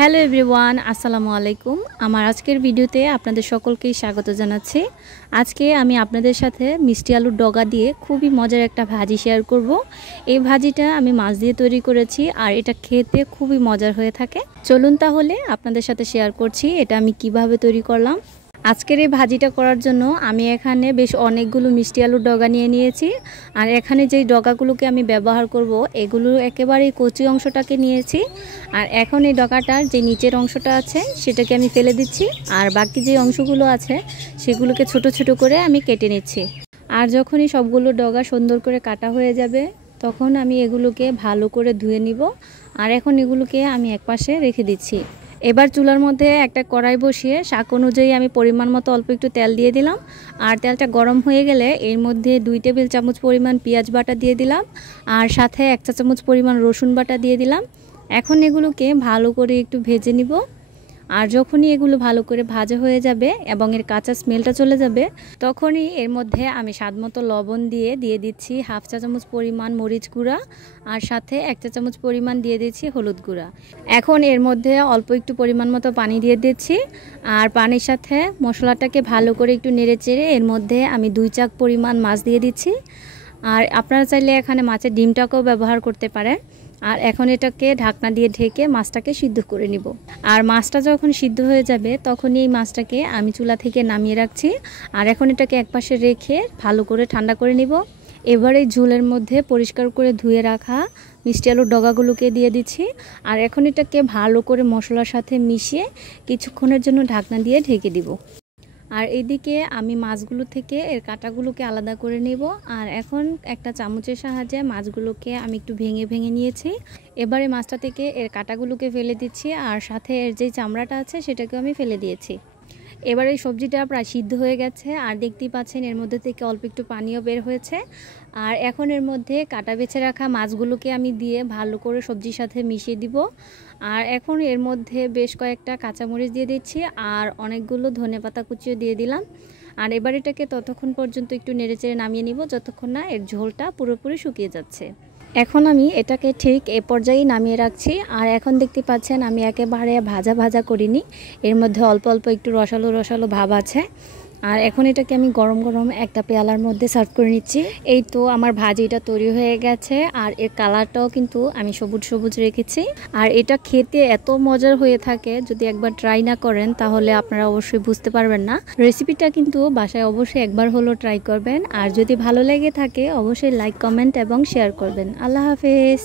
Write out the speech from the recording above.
Hello everyone, আসসালামু আলাইকুম। আমার আজকের ভিডিওতে আপনাদের সকলকেই স্বাগত জানাচ্ছি। আজকে আমি আপনাদের সাথে মিষ্টি আলুর ডগা দিয়ে খুবই মজার একটা ভাজি শেয়ার করব। এই ভাজিটা আমি মাছ দিয়ে তৈরি করেছি আর এটা খেতে খুবই মজার হয়ে থাকে। চলুন তাহলে আপনাদের সাথে শেয়ার করছি এটা আমি কিভাবে তৈরি করলাম। আজকের এই ভাজিটা করার জন্য আমি এখানে বেশ অনেকগুলো মিষ্টি আলুর ডগা নিয়ে নিয়েছি। আর এখানে যেই ডগাগুলোকে আমি ব্যবহার করব এগুলো একেবারেই কচি অংশটাকে নিয়েছি। আর এখন এই ডগাটার যে নিচের অংশটা আছে সেটাকে আমি ফেলে দিচ্ছি, আর বাকি যে অংশগুলো আছে সেগুলোকে ছোট ছোট করে আমি কেটে নিচ্ছি। আর যখনই সবগুলো ডগা সুন্দর করে কাটা হয়ে যাবে তখন আমি এগুলোকে ভালো করে ধুয়ে নিব। আর এখন এগুলোকে আমি একপাশে রেখে দিচ্ছি। এবার চুলার মধ্যে একটা কড়াই বসিয়ে শাক অনুযায়ী আমি পরিমাণ মতো অল্প একটু তেল দিয়ে দিলাম। আর তেলটা গরম হয়ে গেলে এর মধ্যে 2 টেবিল চামচ পরিমাণ পেঁয়াজ বাটা দিয়ে দিলাম, আর সাথে 1 চা চামচ পরিমাণ রসুন বাটা দিয়ে দিলাম। এখন এগুলোকে ভালো করে একটু ভেজে নিব। আর যখনই এগুলো ভালো করে ভাজা হয়ে যাবে এবং এর কাঁচা স্মেলটা চলে যাবে তখনই এর মধ্যে আমি স্বাদমতো লবণ দিয়ে দিচ্ছি 1/2 চা চামচ পরিমাণ মরিচ গুঁড়া, আর সাথে 1 চা চামচ পরিমাণ দিয়ে দিচ্ছি হলুদ গুঁড়া। এখন এর মধ্যে অল্প একটু পরিমাণ মতো পানি দিয়ে দিচ্ছি। আর পানির সাথে মশলাটাকে ভালো করে একটু নেড়ে চেড়ে এর মধ্যে আমি 2 চাক পরিমাণ মাছ দিয়ে দিচ্ছি। আর আপনারা চাইলে এখানে মাছের ডিমটাকেও ব্যবহার করতে পারেন। আর এখন এটাকে ঢাকনা দিয়ে ঢেকে মাছটাকে সিদ্ধ করে নিব। আর মাছটা যখন সিদ্ধ হয়ে যাবে তখনই এই মাছটাকে আমি চুলা থেকে নামিয়ে রাখছি। আর এখন এটাকে একপাশে রেখে ভালো করে ঠান্ডা করে নিব। এবার এই ঝোলের মধ্যে পরিষ্কার করে ধুয়ে রাখা মিষ্টি আলুর ডগাগুলোকে দিয়ে দিচ্ছি। আর এখন এটাকে ভালো করে মশলার সাথে মিশিয়ে কিছুক্ষণের জন্য ঢাকনা দিয়ে ঢেকে দিব। আর এদিকে আমি মাছগুলো থেকে এর কাঁটাগুলোকে আলাদা করে নেব। আর এখন একটা চামচের সাহায্যে মাছগুলোকে আমি একটু ভেঙে ভেঙে নিয়েছি। এবারে মাছটা থেকে এর কাঁটাগুলোকে ফেলে দিচ্ছি, আর সাথে এর যে চামড়াটা আছে সেটাকে আমি ফেলে দিয়েছি। এবার এই সবজিটা প্রায় সিদ্ধ হয়ে গেছে, আর দেখতেই পাচ্ছেন এর মধ্যে থেকে অল্প একটু পানিও বের হয়েছে। আর এখন এর মধ্যে কাটা বেছে রাখা মাছগুলোকে আমি দিয়ে ভালো করে সবজির সাথে মিশিয়ে দিব। আর এখন এর মধ্যে বেশ কয়েকটা কাঁচামরিচ দিয়ে দিচ্ছি, আর অনেকগুলো ধনেপাতা কুচিও দিয়ে দিলাম। আর এবার এটাকে ততক্ষণ পর্যন্ত একটু নেড়েচেড়ে নামিয়ে নিব যতক্ষণ না এর ঝোলটা পুরোপুরি শুকিয়ে যাচ্ছে। এখন আমি এটাকে ঠিক এ পর্যায়ে নামিয়ে রাখছি। আর এখন দেখতে পাচ্ছেন আমি একেবারে ভাজা ভাজা করিনি, এর মধ্যে অল্প অল্প একটু রসালো রসালো ভাব আছে। আর এখন এটাকে আমি গরম গরম একটা পেয়ালার মধ্যে সার্ভ করে নিচ্ছি। এই তো আমার ভাজিটা তৈরি হয়ে গেছে, আর এর কালারটাও কিন্তু আমি সবুজ সবুজ রেখেছি। আর এটা খেতে এত মজার হয়ে থাকে, যদি একবার ট্রাই না করেন তাহলে আপনারা অবশ্যই বুঝতে পারবেন না। রেসিপিটা কিন্তু বাসায় অবশ্যই একবার হলো ট্রাই করবেন। আর যদি ভালো লেগে থাকে অবশ্যই লাইক, কমেন্ট এবং শেয়ার করবেন। আল্লাহ হাফেজ।